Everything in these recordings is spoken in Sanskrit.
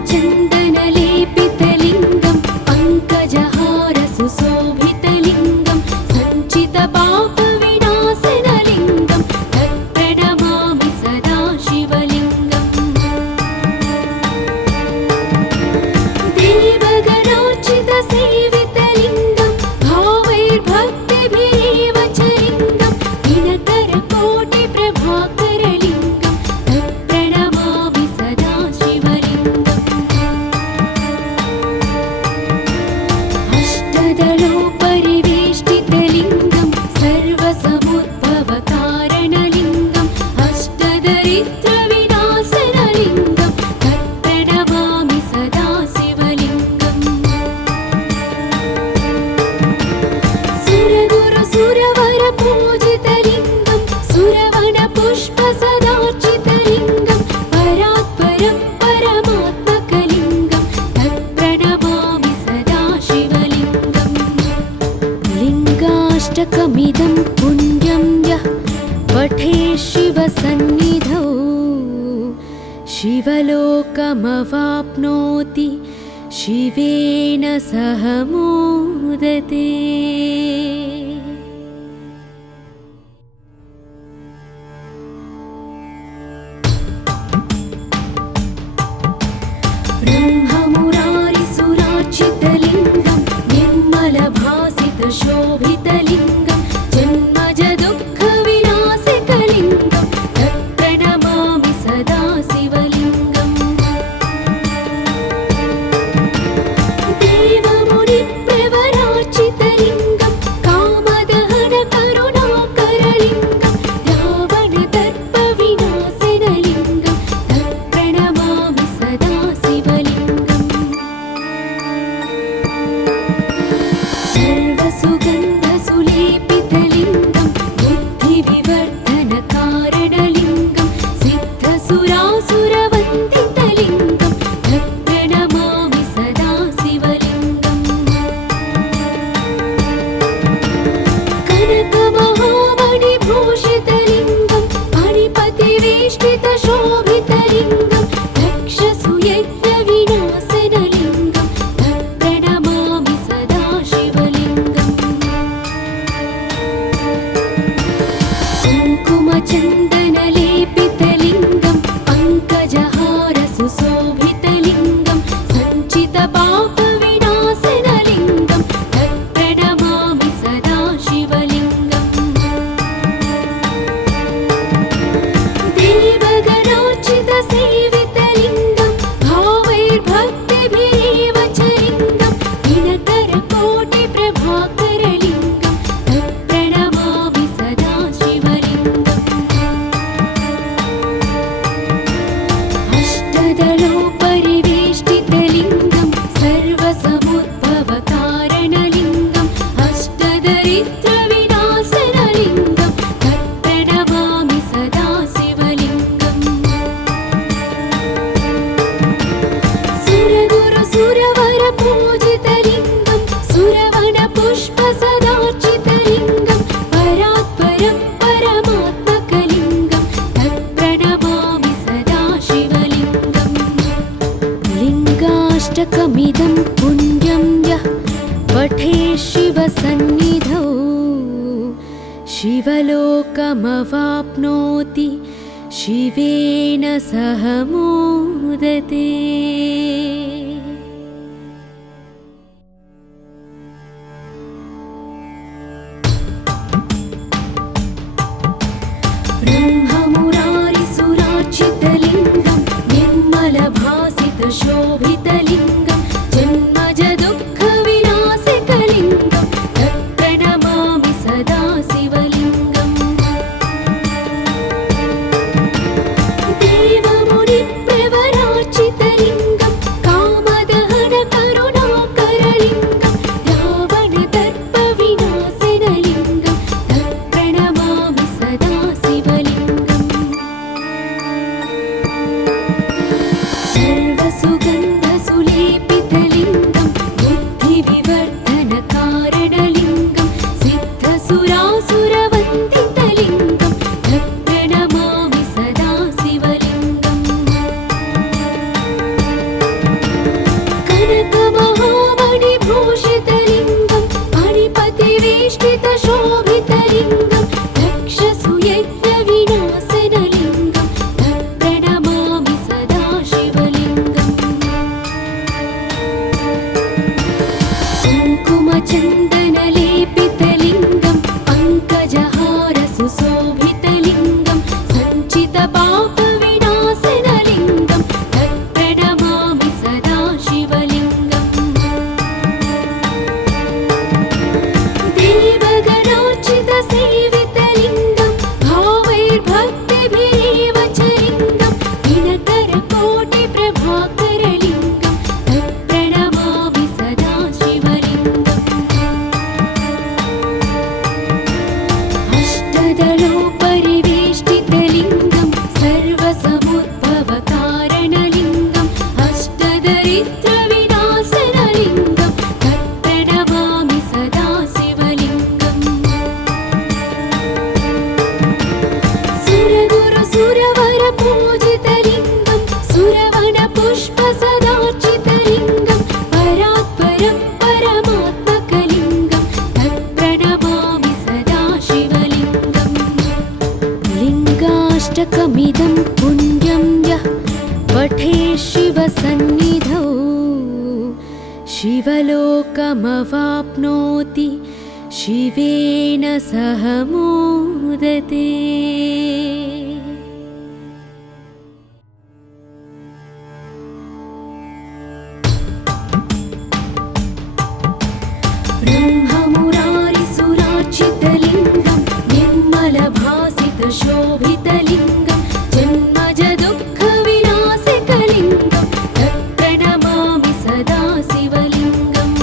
कुङ्कुमचन्दनलेपितलिङ्गं पङ्कजहारसुशोभितलिङ्गं सञ्चितपापविनाशनलिङ्गं तत्प्रणमामि सदा शिवलिङ्गम् देवगणार्चितसेवितलिङ्गं भावैर्भक्तिभिरेव च लिङ्गं दिनकरकोटिप्रभाकरलिङ्गं तत्प्रणमामि सदा शिवलिङ्गम् अष्टदलोपरिवेष्टितलिङ्गं सर्वसमुद्भवकारणलिङ्गम् अष्टदरिद्रविनाशनलिङ्गं तत्प्रणमामि सदा शिवलिङ्गम् सुरगुरुसुरवरपूजितलिङ्गं सुरवनपुष्पसदार्चितलिङ्गं परात्परं परमात्मकलिङ्गं तत्प्रणमामि सदा शिवलिङ्गम् लिङ्गाष्टकमिदं पुण्यं यः पठेत् शिवसन्निधौ शिवलोकमवाप्नोति शिवेन सह मोदते। ब्रह्ममुरारिसुरार्चितलिङ्गं निर्मलभासितशोभितलिङ्गं जन्मजदुःखविनाशकलिङ्गं तत्प्रणमामि सदा शिवलिङ्गम् देवमुनिप्रवरार्चितलिङ्गं कामदहनकरुणाकरलिङ्गं रावणदर्पविनाशनलिङ्गं तत्प्रणमामि सदा शिवलिङ्गम् सर्वसुगन्धसुलेपितलिङ्गं बुद्धिविवर्धनकारणलिङ्गं सिद्धसुरासुरवन्दितलिङ्गं तत्प्रणमामि सदा शिवलिङ्गम् कनकमहामणिभूषितलिङ्गं मणिपतिवेष्टितशोभितलिङ्गं दक्षसुयज्ञविनाशनलिङ्गं तत्प्रणमामि सदा शिवलिङ्गम् कुङ्कुमचन्दनलेपितलिङ्गं पङ्कजहारसुशोभितलिङ्गं सञ्चितपापविनाशनलिङ्गं तत्प्रणमामि सदा शिवलिङ्गम् देवगणार्चितसेवितलिङ्गं भावैर्भक्तिभिरेव च लिङ्गं दिनकरकोटिप्रभाकरलिङ्गं तत्प्रणमामि सदा शिवलिङ्गम् अष्टदलोपरिवेष्टितलिङ्गं सर्वसमुद्भवकारणलिङ्गम् अष्टदरिद्रविनाशनलिङ्गं तत्प्रणमामि सदा शिवलिङ्गम् सुरगुरुसुरवरपूजितलिङ्गं सुरवनपुष्पसदार्चितलिङ्गं परात्परं परमात्मकलिङ्गं तत्प्रणमामि सदा शिवलिङ्गम् लिङ्गाष्टकमिदं पुण्यं यः पठेत् शिवसन्निधौ शिवलोकमवाप्नोति शिवेन सह मोदते। ब्रह्ममुरारिसुरार्चितलिङ्गं निर्मलभासितशोभितलिङ्गं जन्मजदुःखविनाशकलिङ्गं तत्प्रणमामि सदा शिवलिङ्गम् देवमुनिप्रवरार्चितलिङ्गं कामदहनकरुणाकरलिङ्गं रावणदर्पविनाशनलिङ्गं तत्प्रणमामि सदा शिवलिङ्गम् सर्वसुगन्धसुलेपितलिङ्गं बुद्धिविवर्धनकारणलिङ्गं सिद्धसुरासुरवन्दितलिङ्गं तत्प्रणमामि सदा शिवलिङ्गम् प्रभाकरलिङ्गं तत्प्रणमामि सदा शिवलिङ्गम् अष्टदलोपरिवेष्टितलिङ्गं सर्वसमुद्भवकारणलिङ्गम् अष्टदरिद्रविनाशनलिङ्गं तत्प्रणमामि सदा शिवलिङ्गम् सुरगुरुसुरवरपूजितलिङ्गं सुरवनपुष्पसदार्चितलिङ्गं परात्परं परमात्मकलिङ्गं तत्प्रणमामि सदा शिवलिङ्गम् लिङ्गाष्टकमिदं पुण्यं यः पठेत् शिवसन्निधौ शिवलोकमवाप्नोति शिवेन सह मोदते। ब्रह्ममुरारिसुरार्चितलिङ्गं निर्मलभासितशोभितलिङ्गं जन्मजदुःखविनाशकलिङ्गं तत्प्रणमामि सदा शिवलिङ्गम्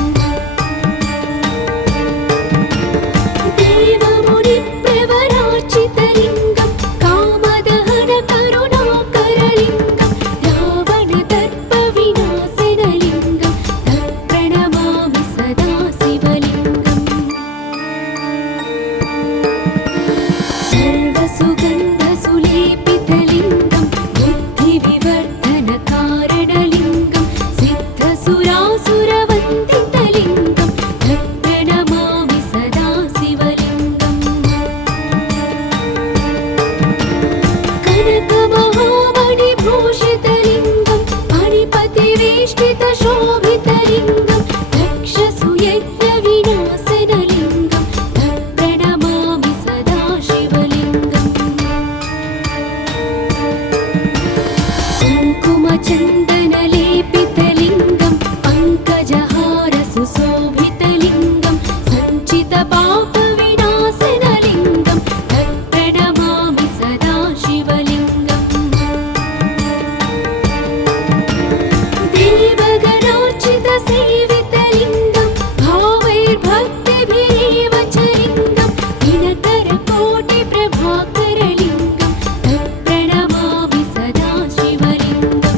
देवमुनिप्रवरार्चितलिङ्गं कामदहनकरुणाकरलिङ्गं रावणदर्पविनाशनलिङ्गं तत्प्रणमामि सदा शिवलिङ्गम् सर्वसुगन्धसुलेपितलिङ्गं बुद्धिविवर्धनकारणलिङ्गं सिद्धसुरासुरवन्दितलिङ्गं तत्प्रणमामि सदा शिवलिङ्गम् कनकमहामणिभूषितलिङ्गं मणिपतिवेष्टितशोभितलिङ्गं दक्षसुयज्ञविनाशनलिङ्गं तत्प्रणमामि सदा शिवलिङ्गम् कुङ्कुमचन्दनलेपितलिङ्गं पङ्कजहारसुशोभितलिङ्गं सञ्चितपापविनाशनलिङ्गं तत्प्रणमामि सदा शिवलिङ्गम् देवगणार्चितसेवितलिङ्गं भावैर्भक्तिभिरेव च लिङ्गं दिनकरकोटिप्रभाकरलिङ्गं तत्प्रणमामि सदा शिवलिङ्गम्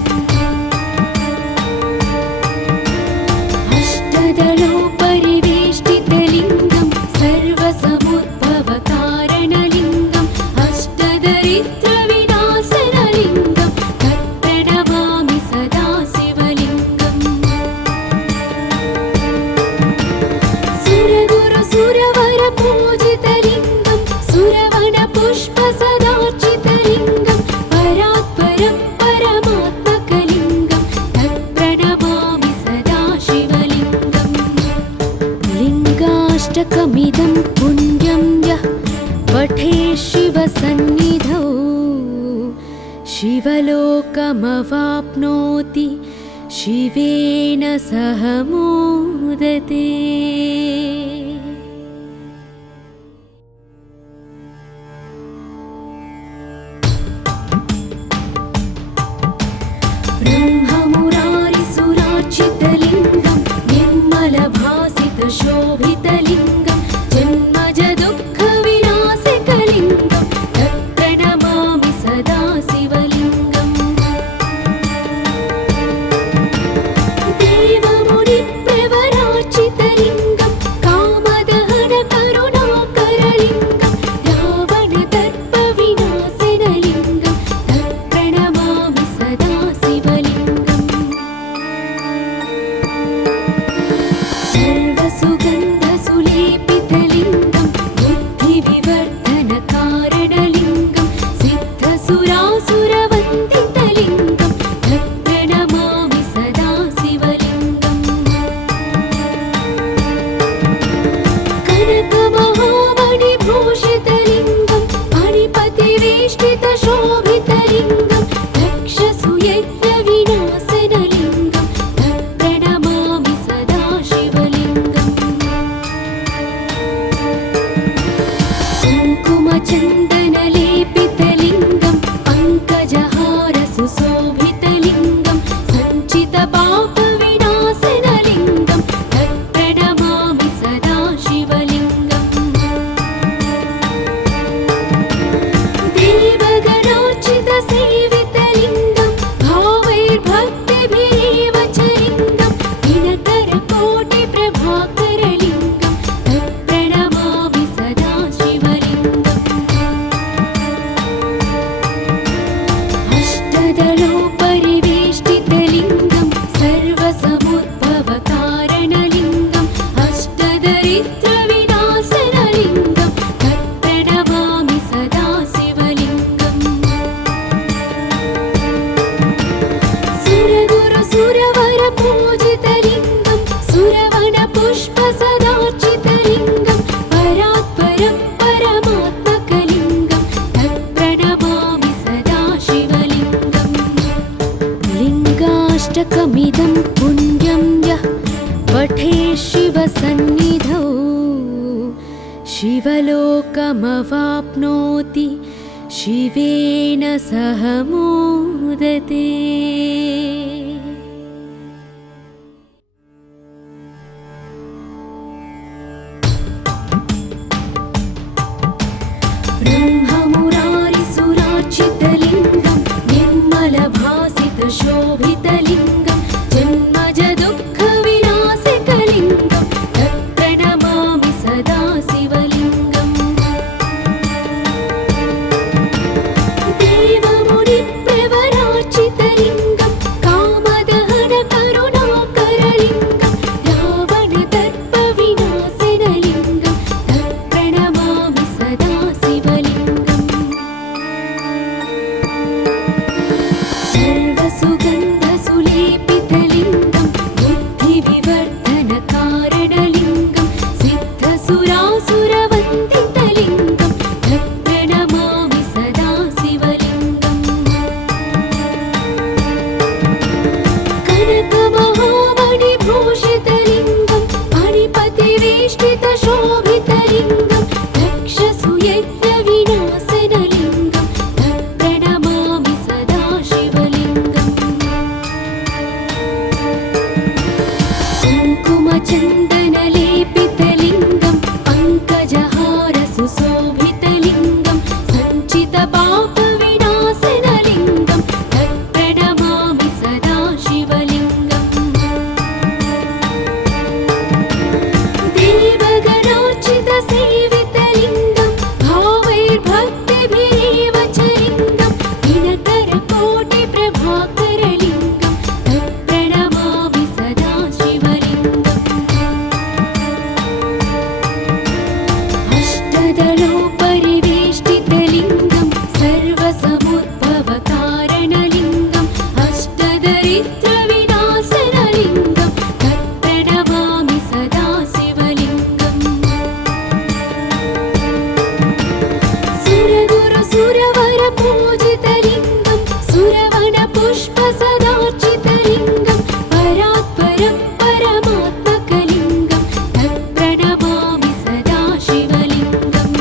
अष्टदलोपरिवेष्टितलिङ्गं सर्वसमुद्भवकारणलिङ्गम् अष्टदरिद्रविनाशनलिङ्गं तत्प्रणमामि सदा शिवलिङ्गम् सुरगुरुसुरवरपूजितलिङ्गं सुरवनपुष्पसदार्चितलिङ्गं परात्परं परमात्मकलिङ्गं तत्प्रणमामि सदा शिवलिङ्गम् लिङ्गाष्टकमिदं पुण्यं यः पठेत् शिवसन्निधौ शिवलोकमवाप्नोति शिवेन सह मोदते। ब्रह्ममुरारिसुरार्चितलिङ्गं निर्मलभासितशोभितलिङ्गं जन्मजदुःखविनाशकलिङ्गं तत्प्रणमामि सदा शिवलिङ्गम् देवमुनिप्रवरार्चितलिङ्गं लिङ्गाष्टकमिदं पुण्यं यः पठे शिवसन्निधौ शिवलोकमवाप्नोति शिवेन सह मोदते। ब्रह्ममुरारिसुरार्चितलिङ्गं निर्मलभासितशोभितलिङ्गं जन्मजदुःखविनाशकलिङ्गं तत्प्रणमामि सदा शिवलिङ्गम्। देवमुनिप्रवरार्चितलिङ्गं कामदहनकरुणाकरलिङ्गं रावणदर्पविनाशनलिङ्गं तत्प्रणमामि सदा शिवलिङ्गम्। सर्वसुगन्धसुलेपितलिङ्गं बुद्धिविवर्धनकारणलिङ्गं सिद्धसुरासुरवन्दितलिङ्गं तत्प्रणमामि सदा शिवलिङ्गम्। कनकमहामणिभूषितलिङ्गं मणिपतिवेष्टितशोभितलिङ्गं दक्षसुयज्ञविनाशनलिङ्गं तत्प्रणमामि सदा शिवलिङ्गम्। कुङ्कुमचन्दनलेपितलिङ्गं पङ्कजहारसुशोभितलिङ्गं सञ्चितपापविनाशनलिङ्गं तत्प्रणमामि सदा शिवलिङ्गम्। देवगणार्चितसेवितलिङ्गं भावैर्भक्तिभिरेव च लिङ्गं दिनकरकोटिप्रभाकरलिङ्गं तत्प्रणमामि सदा शिवलिङ्गम्। अष्टदलोपरिवेष्टितलिङ्गं सर्वसमुद्भवकारणलिङ्गं अष्टदरिद्रविनाशनलिङ्गं तत्प्रणमामि सदा शिवलिङ्गम्। सुरगुरुसुरवरपूजितलिङ्गं सुरवनपुष्पसदार्चितलिङ्गं परात्परं परमात्मकलिङ्गं तत्प्रणमामि सदा शिवलिङ्गम्।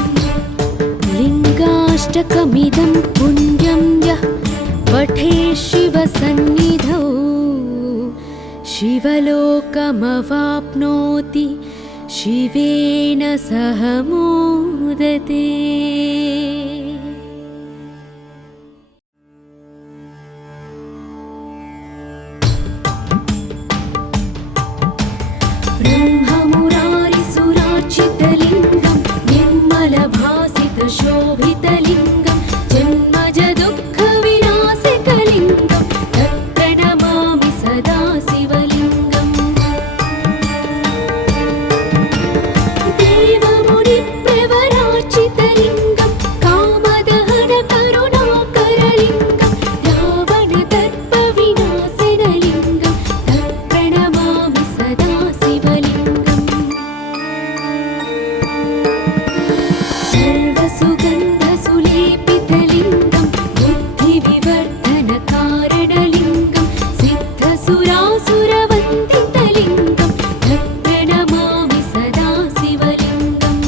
लिङ्गाष्टकमिदं पुण्यं यः पठे शिवसन्निधौ शिवलोकमवाप्नोति शिवेन सह मोदते। ब्रह्ममुरारिसुरार्चितलिङ्गं निर्मलभासितशोभितलिङ्गं जन्मजदुःखविनाशकलिङ्गं तत्प्रणमामि सदा शिवलिङ्गम्। देवमुनिप्रवरार्चितलिङ्गं कामदहनकरुणाकरलिङ्गं रावणदर्पविनाशनलिङ्गं तत्प्रणमामि सदा शिवलिङ्गम्। सर्वसुगन्धसुलेपितलिङ्गं बुद्धिविवर्धनकारणलिङ्गं सिद्धसुरासुरवन्दितलिङ्गं तत्प्रणमामि सदा शिवलिङ्गम्।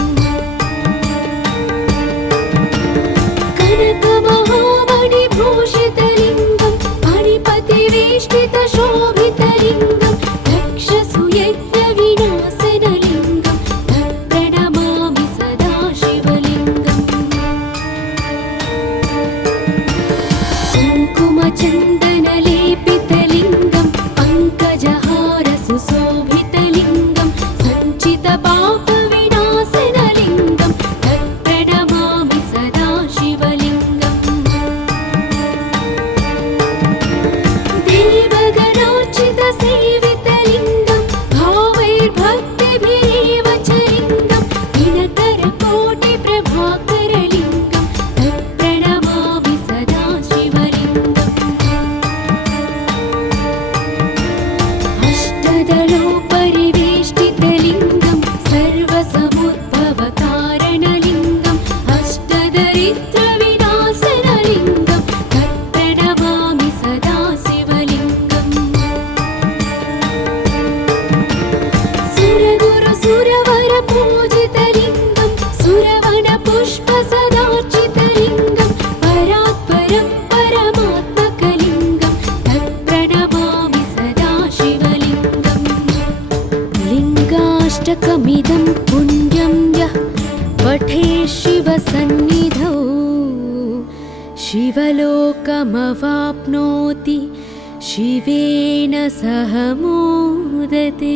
कनकमहामणिभूषितलिङ्गं मणिपतिवेष्टितशोभितलिङ्गं दक्षसुयज्ञविनाशनलिङ्गं तत्प्रणमामि सदा शिवलिङ्गम्। कुङ्कुमचन्दनलेपितलिङ्गं पङ्कजहारसुशोभितलिङ्गं सञ्चितपापविनाशनलिङ्गं तत्प्रणमामि सदा शिवलिङ्गम्। देवगणार्चितसेवितलिङ्गं अष्टकमिदं पुण्यं यः पठे शिवसन्निधौ शिवलोकमवाप्नोति शिवेन सह मोदते।